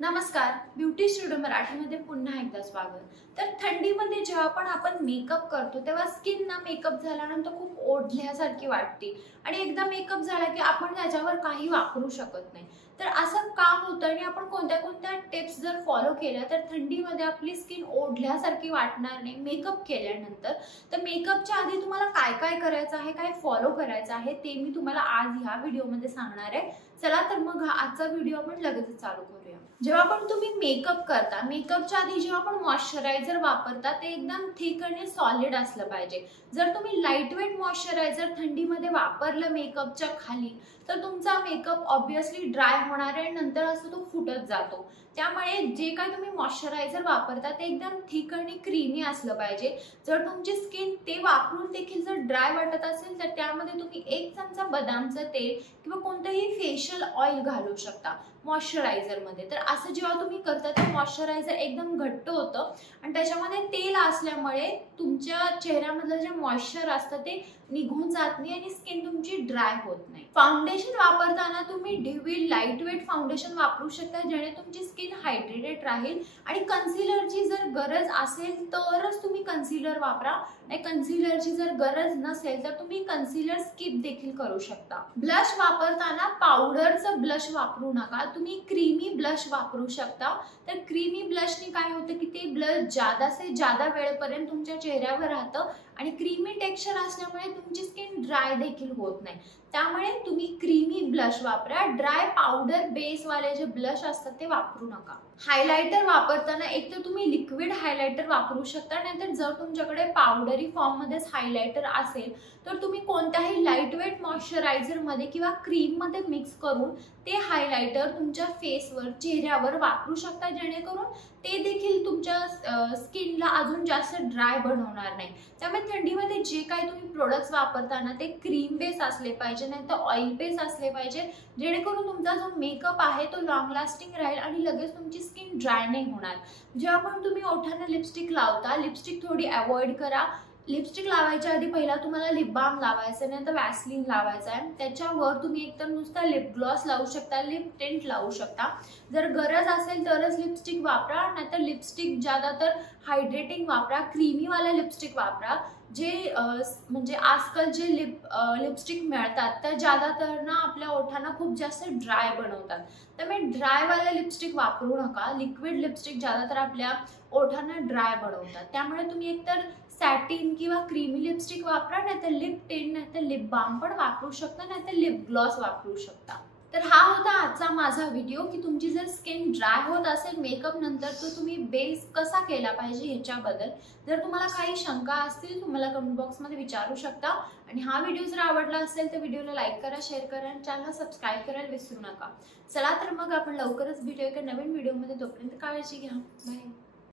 नमस्कार, beauty studio मराठीमध्ये पुन्हा एकदा स्वागत। तर थंडीमध्ये जेव्हा आपण मेकअप करतो तेव्हा स्किन ना मेकअप झाल्यानंतर खूप ओढल्यासारखी वाटते आणि एकदा मेकअप झाला की आपण त्याच्यावर काही वापरू शकत नाही। तर असं का होतं आणि आपण कोणत्या टिप्स जर फॉलो केल्या तर थंडीमध्ये आपली स्किन ओढल्यासारखी वाटणार नाही मेकअप केल्यानंतर। तर मेकअपच्या आधी तुम्हाला काय काय करायचं आहे, काय फॉलो करायचं आहे ते मी तुम्हाला आज ह्या व्हिडिओमध्ये सांगणार आहे। चला तर मग आजचा व्हिडिओ आपण लगेच चालू करूया। जेव्हा पण तुम्ही मेकअप करता, मेकअपच्या आधी जेव्हा आपण मॉइश्चरायझर वापरता ते एकदम थिक आणि सॉलिड असलं पाहिजे। जर तुम्ही लाईटवेट मॉइश्चरायझर थंडीमध्ये वापरलं मेकअपच्या खाली तर तुमचा मेकअप ऑब्वियसली ड्राय होणार आहे, नंतर असं तो फुटत जातो। त्यामुळे जे काय तुम्ही मॉइश्चरायझर वापरता ते एकदम थिक आणि क्रीमी असलं पाहिजे। जर तुमची स्किन ते वापरून देखील जर ड्राय वाटत असेल तर त्यामध्ये तुम्ही 1 चमचा बदामचं तेल किंवा कोणतेही फेशियल ऑइल घालू शकता मॉइश्चरायझर मध्ये। तर असं जेव्हा तुम्ही करता ते मॉइश्चरायझर एकदम घट्ट होतं आणि त्याच्यामध्ये तेल असल्यामुळे तुमच्या चेहऱ्यामधलं जे मॉइश्चर असतं ते निघून जात नाही आणि स्किन तुमची ड्राय होत नाही। फाउंडेशन वापरताना तुम्ही डिव्ही लाईटवेट फाउंडेशन वापरू शकता जेणे तुमची स्किन हायड्रेटेड राहील। आणि कन्सिलरची जर गरज असेल तरच तुम्ही कन्सिलर वापरा, नाही कन्सिलरची जर गरज नसेल तर तुम्ही कन्सिलर स्किप देखील करू शकता। ब्लश वापरताना पावडरचं ब्लश वापरू नका, तुम्ही क्रीमी ब्लश वापरू शकता। तर क्रीमी ब्लशनी काय होतं की ते ब्लश ज्यादा से ज्यादा वेळपर्यंत तुमच्या चेहऱ्यावर राहतं आणि क्रीमी टेक्स्चर असल्यामुळे तुमची स्किन ड्राय देखील होत नाही। त्यामुळे तुम्ही क्रीमी ब्लश वापरा, ड्राय पावडर बेस वाले जे ब्लश असतात ते वापरू नका। हायलायटर वापरताना एक तर तुम्ही लिक्विड हायलायटर वापरू शकता, नाहीतर जर तुमच्याकडे पावडरी फॉर्म मध्ये हायलायटर असेल तर तुम्ही कोणत्याही लाईटवेट मॉइश्चरायझर मध्ये किंवा क्रीम मध्ये मिक्स करून ते हायलायटर तुमच्या फेसवर चेहऱ्यावर वापरू शकता, जेणेकरून ते देखील तुमच्या स्किनला अजून जास्त ड्राय बनवणार नाही। त्यामुळे थंडीमध्ये जे काही तुम्ही प्रोडक्ट्स वापरताना ते क्रीम बेस असले पाहिजे, नाही तर ऑइल बेस असले पाहिजे, जेणेकरून तुमचा जो मेकअप आहे तो लॉंग लास्टिंग राहील आणि लगेच तुमची स्किन ड्राय नाही होणार। जेव्हा पण तुम्ही ओठांना लिपस्टिक लावता, लिपस्टिक थोडी अवॉइड करा। लिपस्टिक लावायच्या आधी पहिला तुम्हाला लिप बाम लावायचा आहे, नाही तर वॅसलीन लावायचा आहे। त्याच्यावर तुम्ही एकतर नुसता लिप ग्लॉस लावू शकता, लिप टिंट लावू शकता। जर गरज असेल तरच लिपस्टिक वापरा, नाहीतर लिपस्टिक ज्यादातर हायड्रेटिंग वापरा, क्रीमी वाला लिपस्टिक वापरा। जे म्हणजे आजकाल जे लिपस्टिक मिळतात त्या ज्यादातर ना आपल्या ओठांना खूप जास्त ड्राय बनवतात। त्यामुळे ड्राय वाला लिपस्टिक वापरू नका, लिक्विड लिपस्टिक ज्यादातर आपल्या ओठांना ड्राय बनवतात। त्यामुळे तुम्ही एकतर सॅटिन किंवा क्रीमी लिपस्टिक वापरा, नाहीतर लिप टिंट नाहीतर लिप बाम पण वापरू शकता, नाहीतर लिप ग्लॉस वापरू शकता। तर हा होता आजचा माझा व्हिडिओ की तुमची जर स्किन ड्राय होत असेल मेकअप नंतर तर तुम्ही बेस कसा केला पाहिजे ह्याच्याबद्दल जर तुम्हाला काही शंका असतील तुम्हाला कमेंट बॉक्स मध्ये विचारू शकता। आणि हा व्हिडिओ जर आवडला असेल तर व्हिडिओला लाईक करा, शेअर करा आणि चॅनल सबस्क्राईब करायला विसरू नका। चला तर मग आपण लवकरच भेटूया एका नवीन व्हिडिओमध्ये, तोपर्यंत काळजी घ्या, बाय।